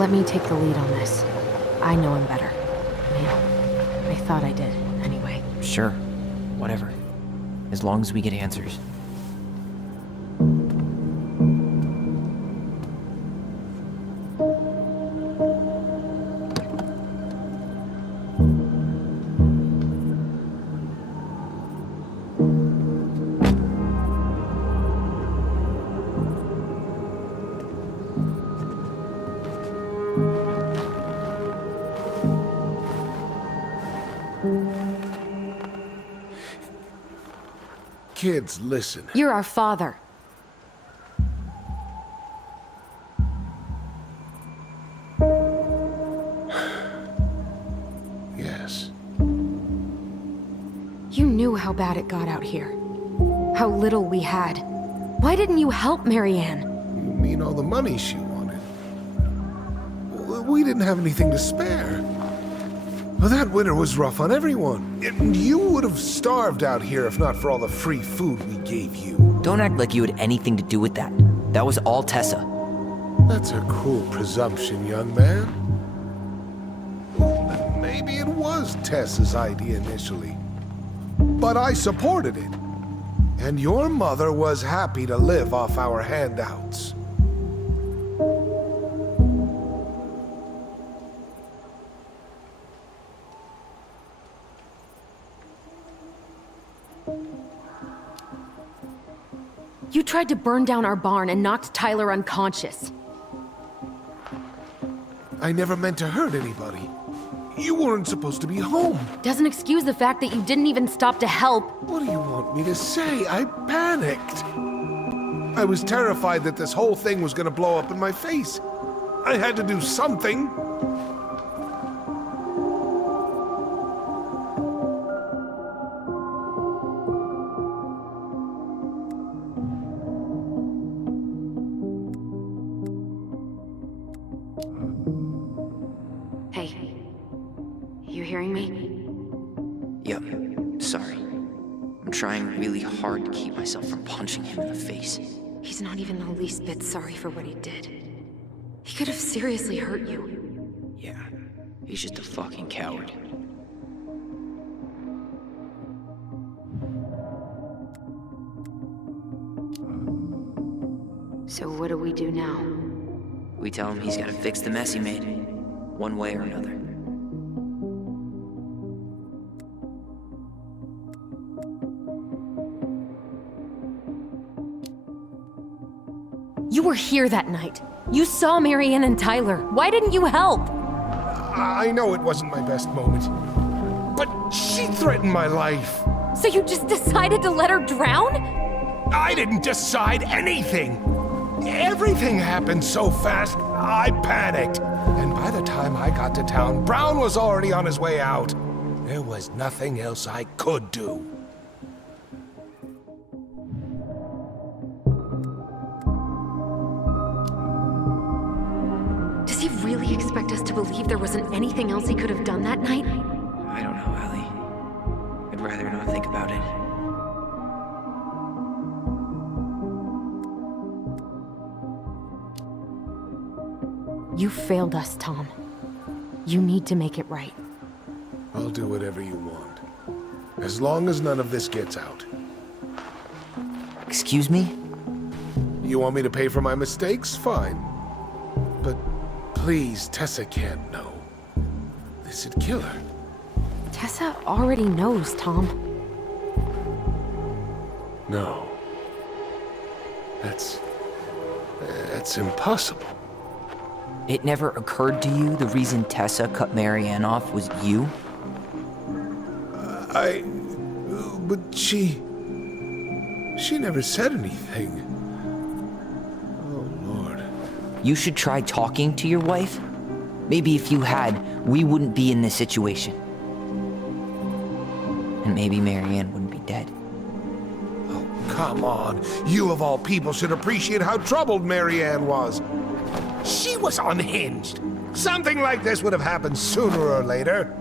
Let me take the lead on this. I know him better. I thought I did, anyway. Sure. Whatever. As long as we get answers. Kids, listen. You're our father. Yes. You knew how bad it got out here. How little we had. Why didn't you help Marianne? You mean all the money she wanted? We didn't have anything to spare. Well, that winter was rough on everyone. And you would have starved out here if not for all the free food we gave you. Don't act like you had anything to do with that. That was all Tessa. That's a cruel presumption, young man. Maybe it was Tessa's idea initially. But I supported it. And your mother was happy to live off our handouts. You tried to burn down our barn and knocked Tyler unconscious. I never meant to hurt anybody. You weren't supposed to be home. Doesn't excuse the fact that you didn't even stop to help. What do you want me to say? I panicked. I was terrified that this whole thing was gonna blow up in my face. I had to do something. Hey, you hearing me? Yep. Sorry. I'm trying really hard to keep myself from punching him in the face. He's not even the least bit sorry for what he did. He could have seriously hurt you. Yeah. He's just a fucking coward. So what do we do now? We tell him he's gotta fix the mess he made. One way or another. You were here that night. You saw Marianne and Tyler. Why didn't you help? I know it wasn't my best moment, but she threatened my life. So you just decided to let her drown? I didn't decide anything. Everything happened so fast, I panicked. And by the time I got to town, Brown was already on his way out. There was nothing else I could do. Does he really expect us to believe there wasn't anything else he could have done that night? I don't know, Allie. I'd rather not think about it. You failed us, Tom. You need to make it right. I'll do whatever you want, as long as none of this gets out. Excuse me? You want me to pay for my mistakes? Fine. But please, Tessa can't know. This'd kill her. Tessa already knows, Tom. No. That's impossible. It never occurred to you the reason Tessa cut Marianne off was you? But she never said anything. Oh, Lord. You should try talking to your wife. Maybe if you had, we wouldn't be in this situation. And maybe Marianne wouldn't be dead. Oh, come on. You of all people should appreciate how troubled Marianne was. She was unhinged. Something like this would have happened sooner or later.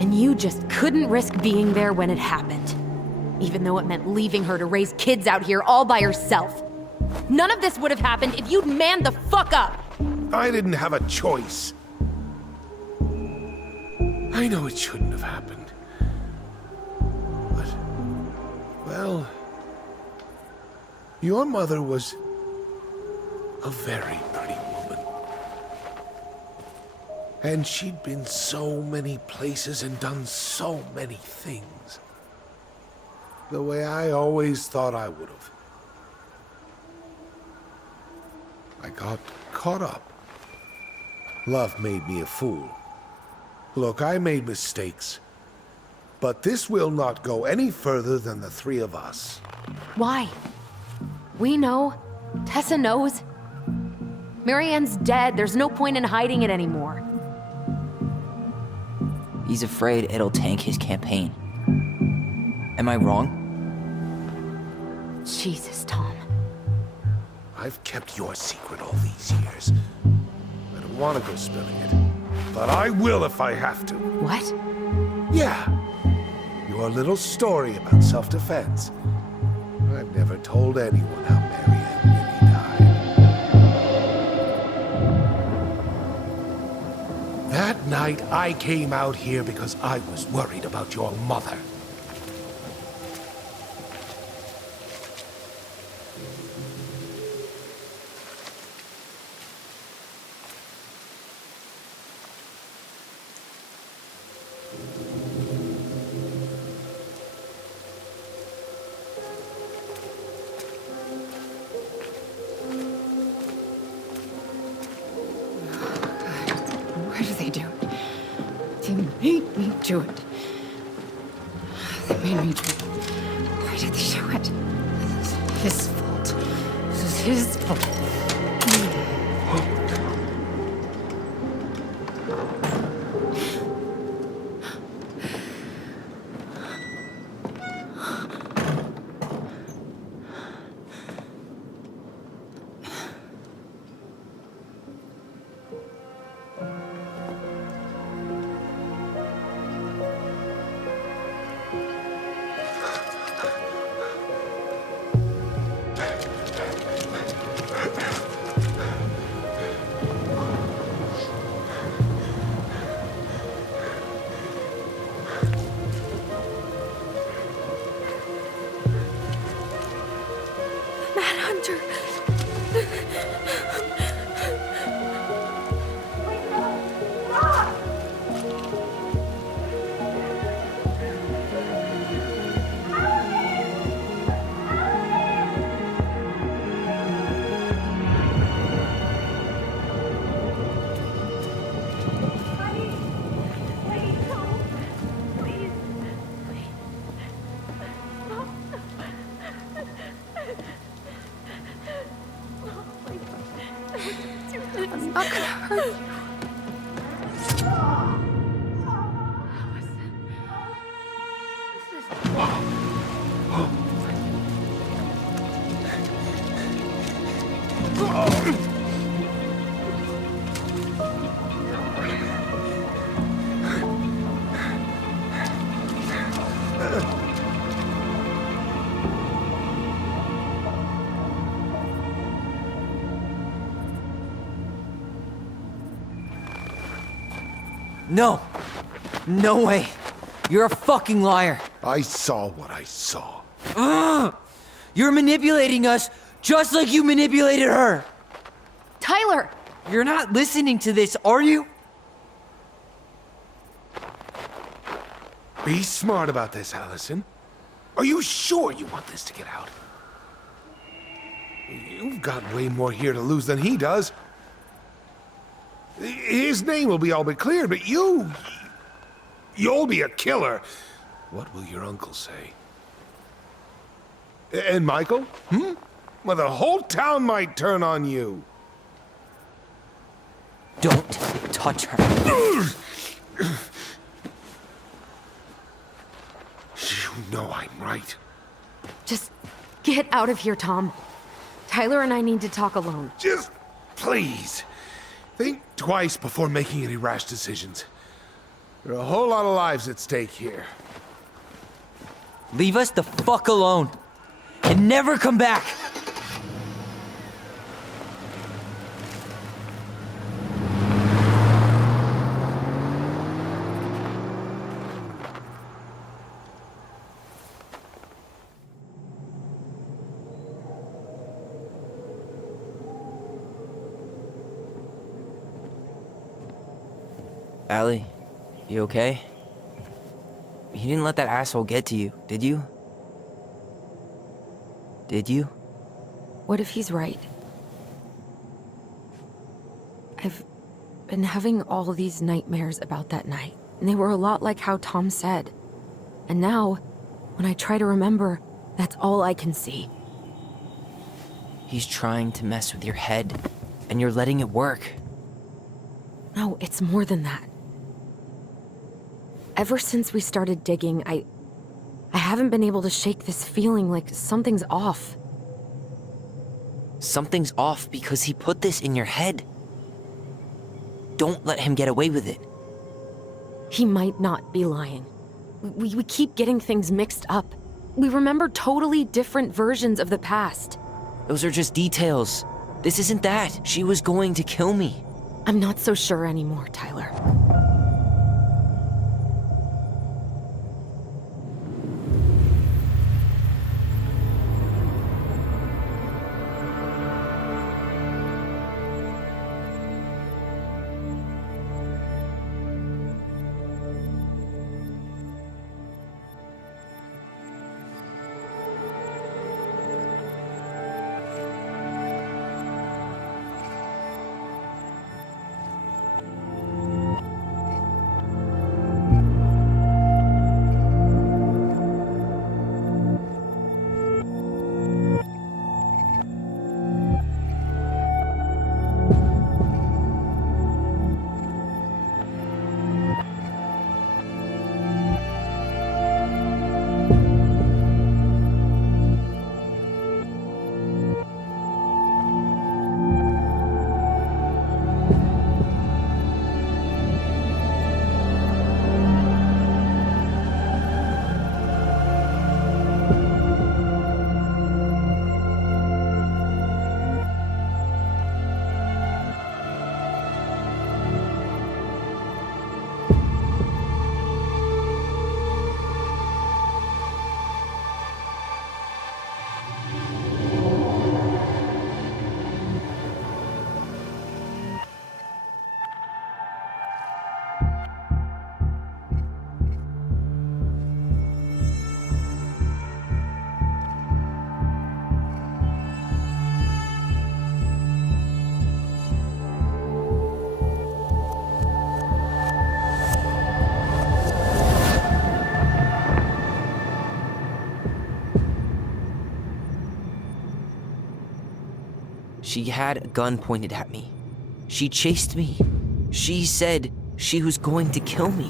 And you just couldn't risk being there when it happened. Even though it meant leaving her to raise kids out here all by herself. None of this would have happened if you'd manned the fuck up! I didn't have a choice. I know it shouldn't have happened. But, well, your mother was a very pretty woman. And she'd been so many places and done so many things. The way I always thought I would have. I got caught up. Love made me a fool. Look, I made mistakes. But this will not go any further than the three of us. Why? We know. Tessa knows. Marianne's dead. There's no point in hiding it anymore. He's afraid it'll tank his campaign. Am I wrong? Jesus, Tom. I've kept your secret all these years. I don't want to go spilling it. But I will if I have to. What? Yeah. Your little story about self-defense. I've never told anyone how Marianne really died. That night, I came out here because I was worried about your mother. Why do they do it? They made me do it. They made me do it. Why did they do it? This is his fault. This is his fault. I'm not gonna hurt you. No! No way! You're a fucking liar! I saw what I saw. You're manipulating us just like you manipulated her! Tyler! You're not listening to this, are you? Be smart about this, Allison. Are you sure you want this to get out? You've got way more here to lose than he does. His name will be all but cleared, but you'll be a killer. What will your uncle say? And Michael? Well, the whole town might turn on you. Don't touch her. You know I'm right. Just get out of here, Tom. Tyler and I need to talk alone. Just please. Think twice before making any rash decisions. There are a whole lot of lives at stake here. Leave us the fuck alone. And never come back. Allie, you okay? You didn't let that asshole get to you, did you? Did you? What if he's right? I've been having all these nightmares about that night, and they were a lot like how Tom said. And now, when I try to remember, that's all I can see. He's trying to mess with your head, and you're letting it work. No, it's more than that. Ever since we started digging, I haven't been able to shake this feeling like something's off. Something's off because he put this in your head. Don't let him get away with it. He might not be lying. We keep getting things mixed up. We remember totally different versions of the past. Those are just details. This isn't that. She was going to kill me. I'm not so sure anymore, Tyler. She had a gun pointed at me. She chased me. She said she was going to kill me.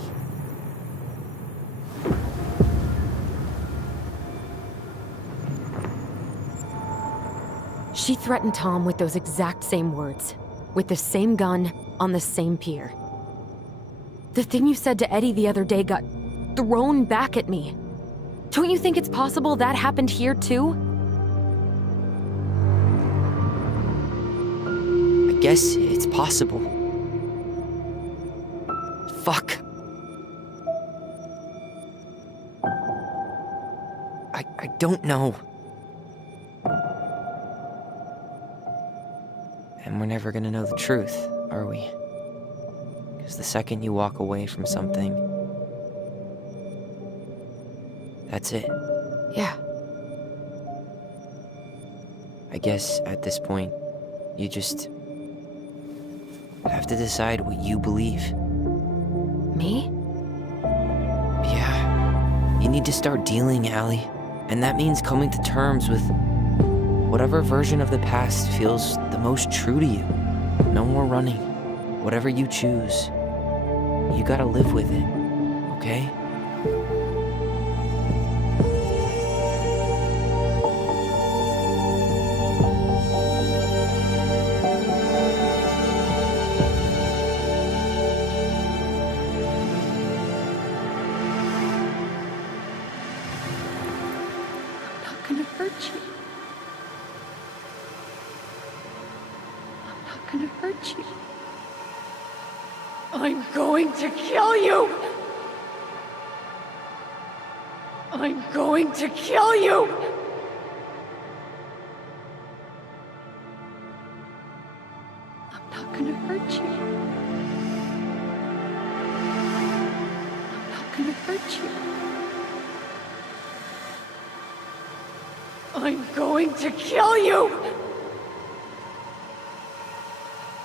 She threatened Tom with those exact same words, with the same gun, on the same pier. The thing you said to Eddie the other day got thrown back at me. Don't you think it's possible that happened here too? I guess it's possible. Fuck. I don't know. And we're never gonna know the truth, are we? Because the second you walk away from something, that's it. Yeah. I guess at this point, you just have to decide what you believe. Me? Yeah. You need to start dealing, Allie. And that means coming to terms with whatever version of the past feels the most true to you. No more running. Whatever you choose, you gotta live with it, okay? not gonna hurt you. I'm going to kill you! I'm going to kill you! I'm not gonna hurt you. I'm not gonna hurt you. I'm going to kill you!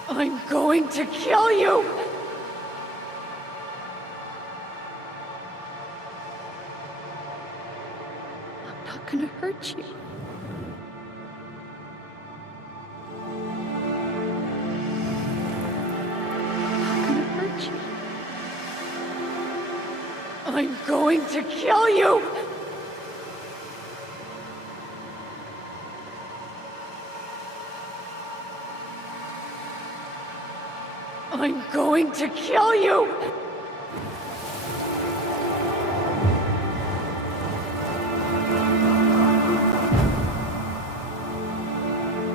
I'm going to kill you! I'm not gonna hurt you. I'm not gonna hurt you. I'm going to kill you! I'm going to kill you!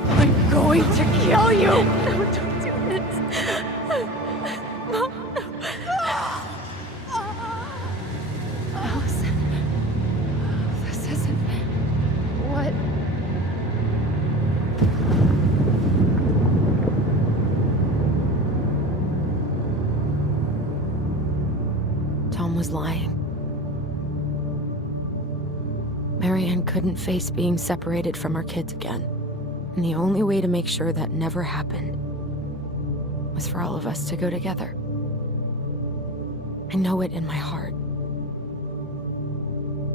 I'm going to kill you! No, don't do this. Mom, no. Allison, this isn't what... Tom was lying. Marianne couldn't face being separated from her kids again. And the only way to make sure that never happened was for all of us to go together. I know it in my heart.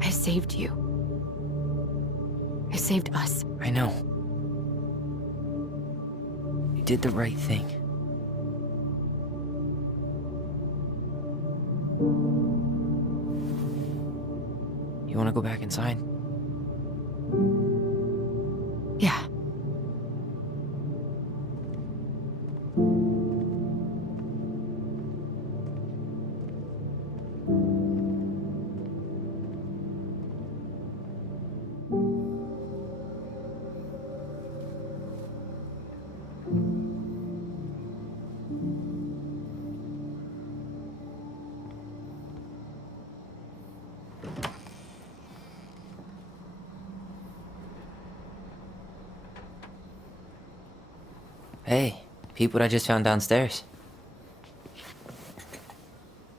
I saved you. I saved us. I know. You did the right thing. You want to go back inside? Yeah. Hey, peep what I just found downstairs.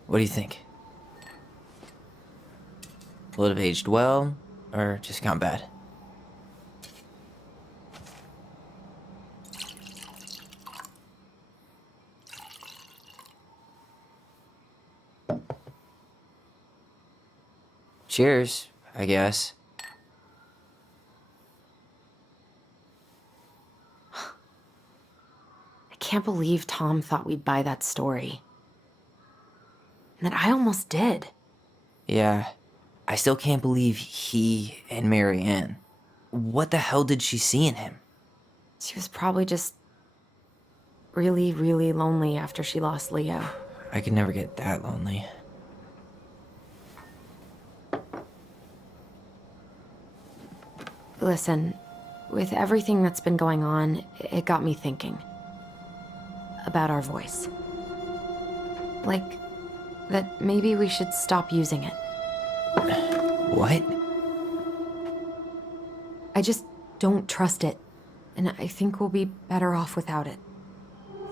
What do you think? Will it have aged well, or just gone bad? Cheers, I guess. I can't believe Tom thought we'd buy that story. And that I almost did. Yeah, I still can't believe he and Marianne. What the hell did she see in him? She was probably just really, really lonely after she lost Leo. I could never get that lonely. Listen, with everything that's been going on, it got me thinking. About our voice. Like, that maybe we should stop using it. What? I just don't trust it, and I think we'll be better off without it.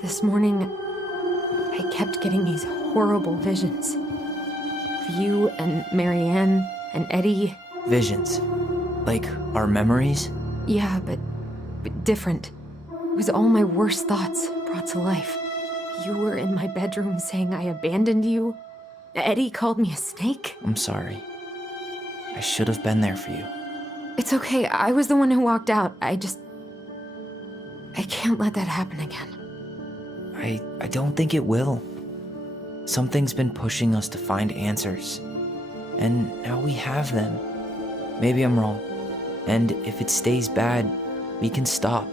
This morning, I kept getting these horrible visions. Of you and Marianne and Eddie. Visions? Like our memories? Yeah, but different. It was all my worst thoughts brought to life. You were in my bedroom saying I abandoned you. Eddie called me a snake. I'm sorry. I should have been there for you. It's okay, I was the one who walked out. I can't let that happen again. I don't think it will. Something's been pushing us to find answers. And now we have them. Maybe I'm wrong. And if it stays bad, we can stop.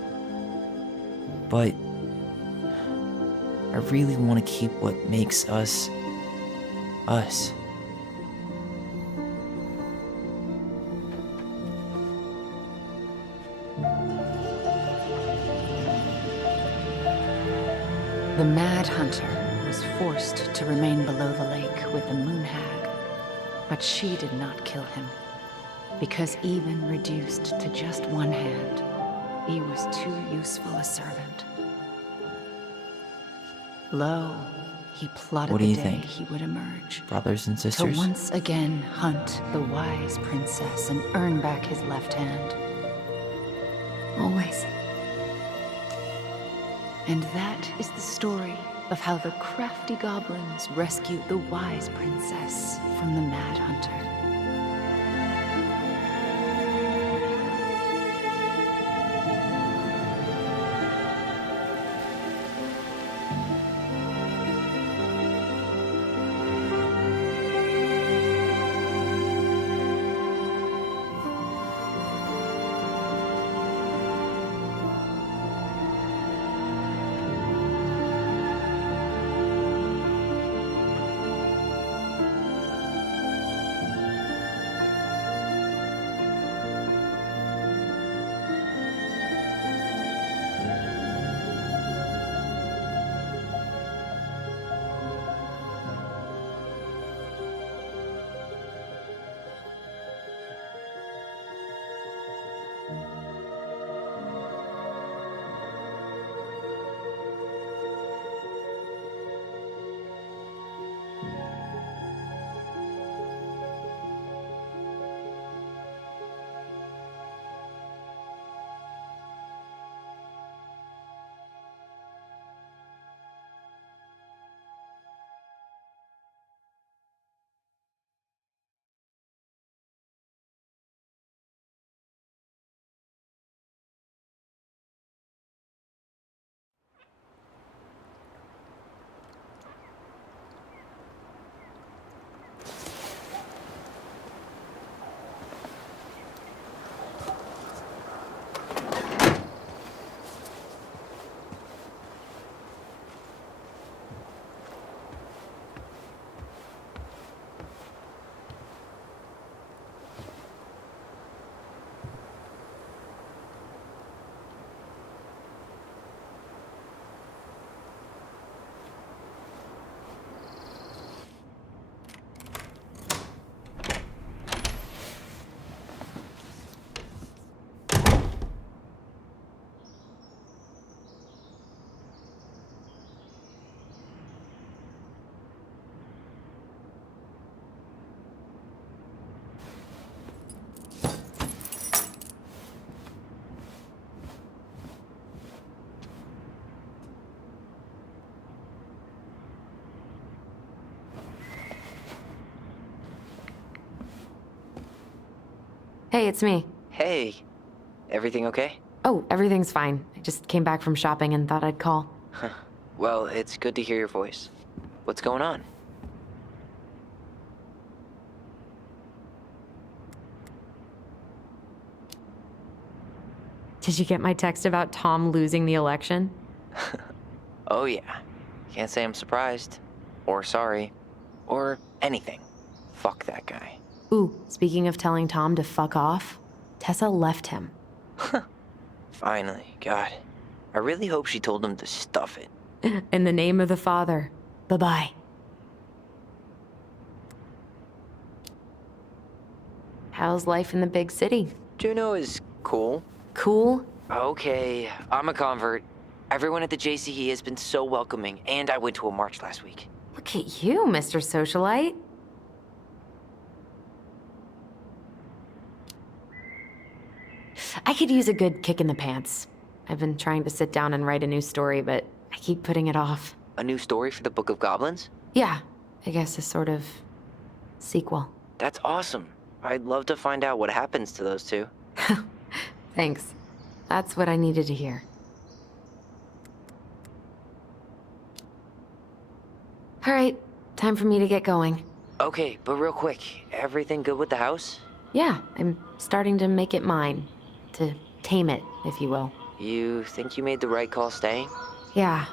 But I really want to keep what makes us, us. The Mad Hunter was forced to remain below the lake with the Moon Hag, but she did not kill him, because even reduced to just one hand, he was too useful a servant. Lo, he plotted What do the you day think? he would emerge, Brothers and to sisters? once again hunt the wise princess and earn back his left hand. Always. And that is the story of how the crafty goblins rescued the wise princess from the Mad Hunter. Hey, it's me. Hey, everything okay? Oh, everything's fine. I just came back from shopping and thought I'd call. Well, it's good to hear your voice. What's going on? Did you get my text about Tom losing the election? Oh yeah. Can't say I'm surprised. Or sorry. Or anything. Fuck that guy. Ooh, speaking of telling Tom to fuck off, Tessa left him. Finally, God. I really hope she told him to stuff it. In the name of the Father. Bye-bye. How's life in the big city? Juno is cool. Cool? Okay, I'm a convert. Everyone at the JCE has been so welcoming, and I went to a march last week. Look at you, Mr. Socialite. I could use a good kick in the pants. I've been trying to sit down and write a new story, but I keep putting it off. A new story for the Book of Goblins? Yeah, I guess a sort of sequel. That's awesome. I'd love to find out what happens to those two. Thanks. That's what I needed to hear. All right, time for me to get going. Okay, but real quick, everything good with the house? Yeah, I'm starting to make it mine. To tame it, if you will. You think you made the right call staying? Yeah,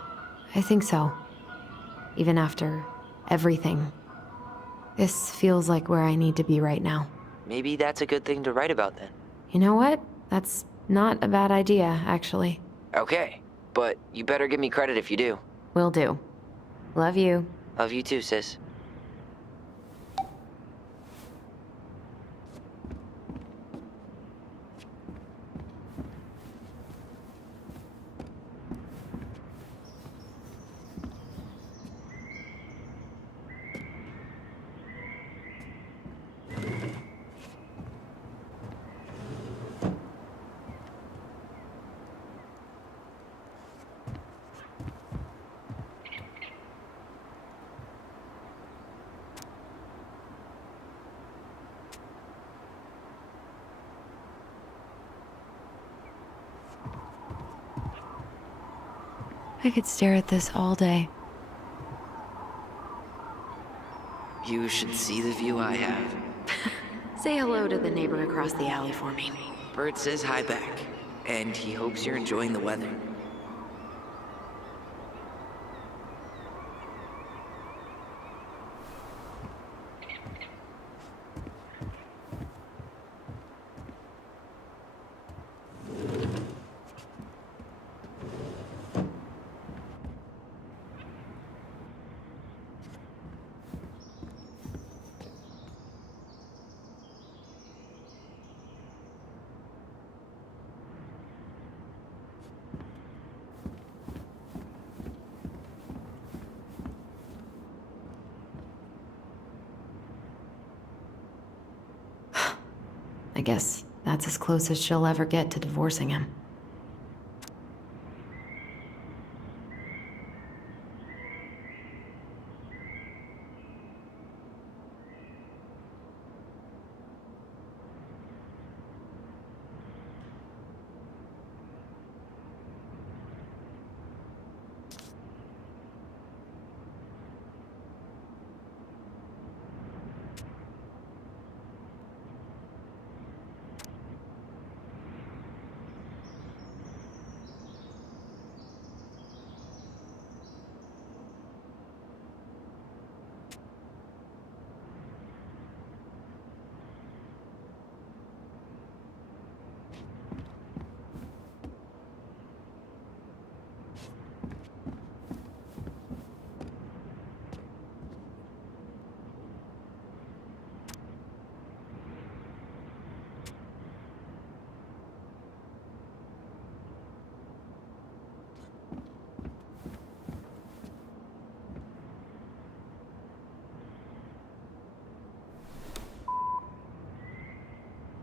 I think so. Even after everything. This feels like where I need to be right now. Maybe that's a good thing to write about then. You know what? That's not a bad idea, actually. Okay, but you better give me credit if you do. Will do. Love you. Love you too, sis. I could stare at this all day. You should see the view I have. Say hello to the neighbor across the alley for me. Bert says hi back, and he hopes you're enjoying the weather. I guess that's as close as she'll ever get to divorcing him.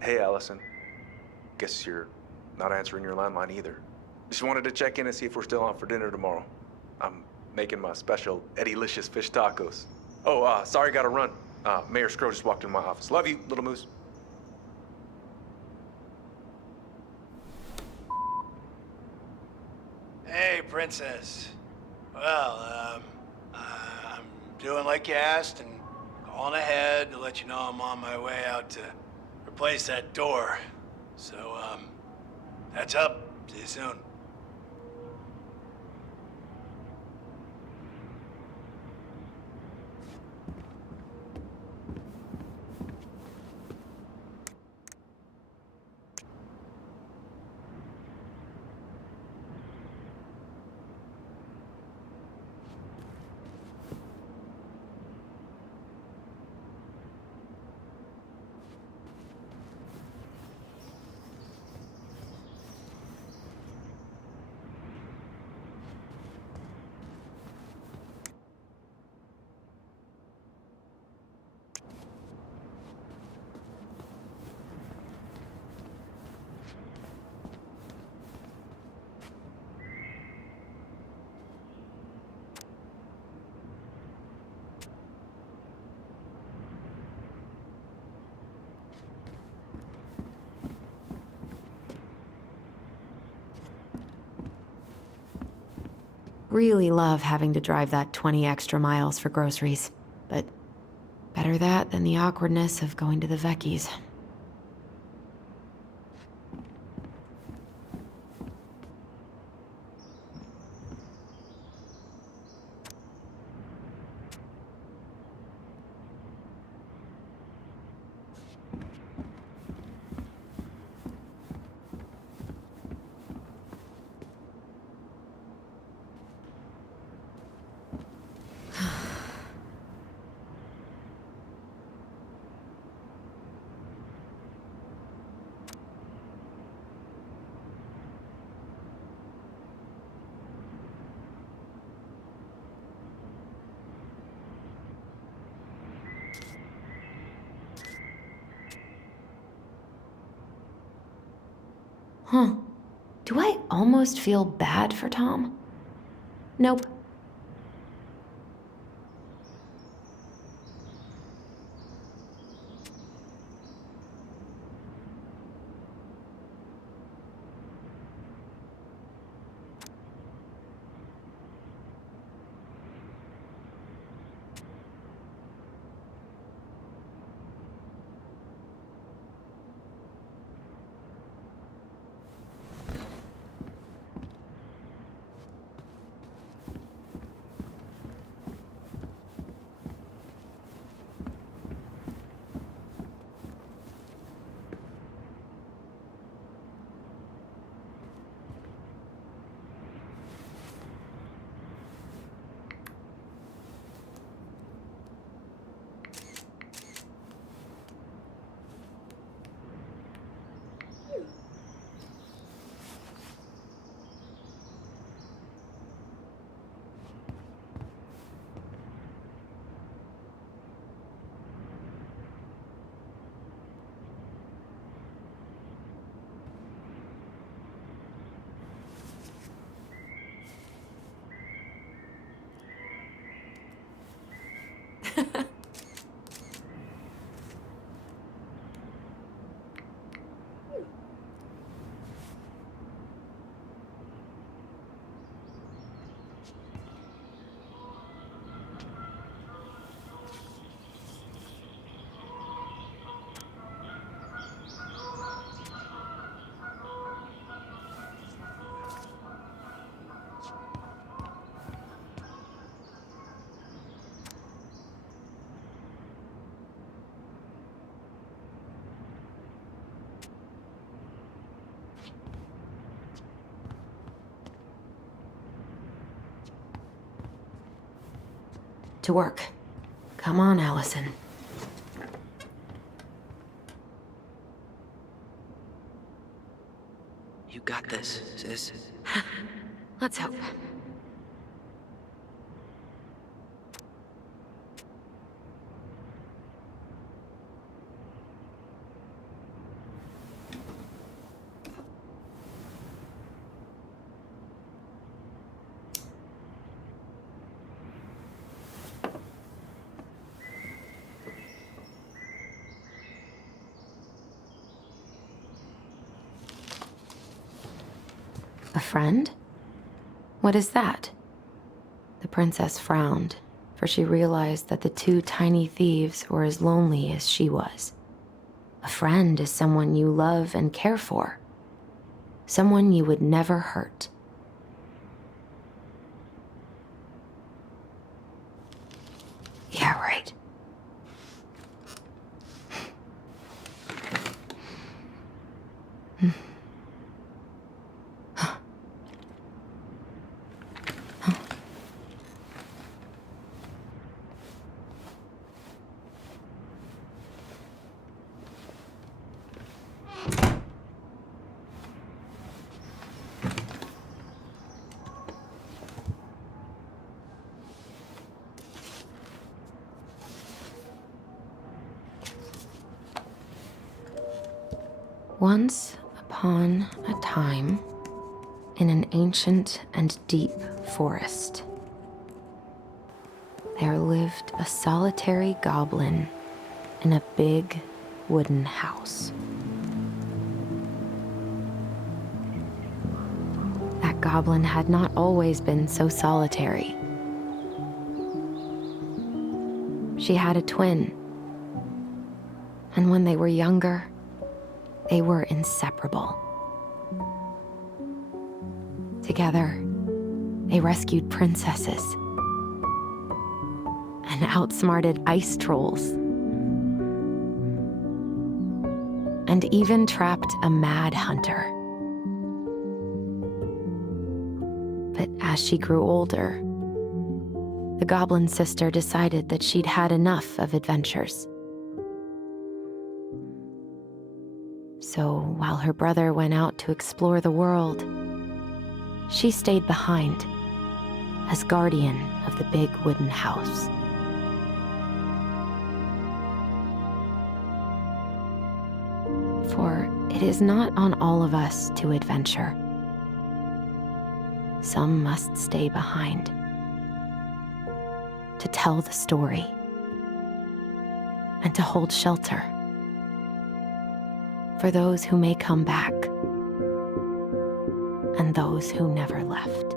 Hey, Allison. Guess you're not answering your landline either. Just wanted to check in and see if we're still on for dinner tomorrow. I'm making my special Eddie-licious fish tacos. Oh, sorry, gotta run. Mayor Scrow just walked into my office. Love you, little moose. Hey, Princess. Well, I'm doing like you asked and calling ahead to let you know I'm on my way out to replace that door. So, that's up. See you soon. Really love having to drive that 20 extra miles for groceries, but better that than the awkwardness of going to the Vecchi's. Huh. Do I almost feel bad for Tom? Nope. To work. Come on, Allison. You got this, sis. Let's hope. A friend? What is that? The princess frowned, for she realized that the two tiny thieves were as lonely as she was. A friend is someone you love and care for. Someone you would never hurt. Yeah, right. Once upon a time, in an ancient and deep forest, there lived a solitary goblin in a big wooden house. That goblin had not always been so solitary. She had a twin, and when they were younger, they were inseparable. Together, they rescued princesses and outsmarted ice trolls, and even trapped a mad hunter. But as she grew older, the goblin sister decided that she'd had enough of adventures. So while her brother went out to explore the world, she stayed behind as guardian of the big wooden house. For it It is not on all of us to adventure. Some must stay behind to tell the story and to hold shelter for those who may come back and those who never left.